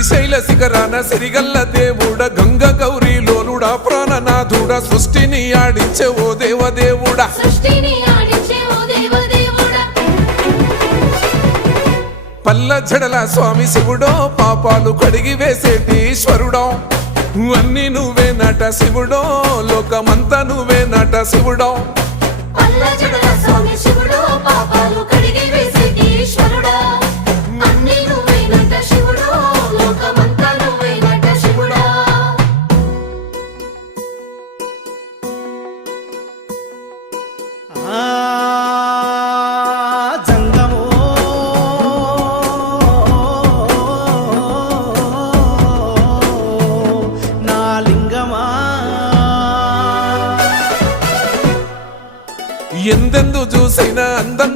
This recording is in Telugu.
శ్రీశైల శిఖరాన సిరిగల్ల దేవుడ గంగ గౌరీ లోలుడా ప్రాణనాథుడ సృష్టిని ఆడించే ఓ దేవదేవుడా పల్ల జడల స్వామి శివుడో పాపాలు కడిగి వేసేటి ఈశ్వరుడో అన్ని నువ్వే నట శివుడో లోకమంతా నువ్వే నట శివుడో ఎందెందు చూసైనా అందం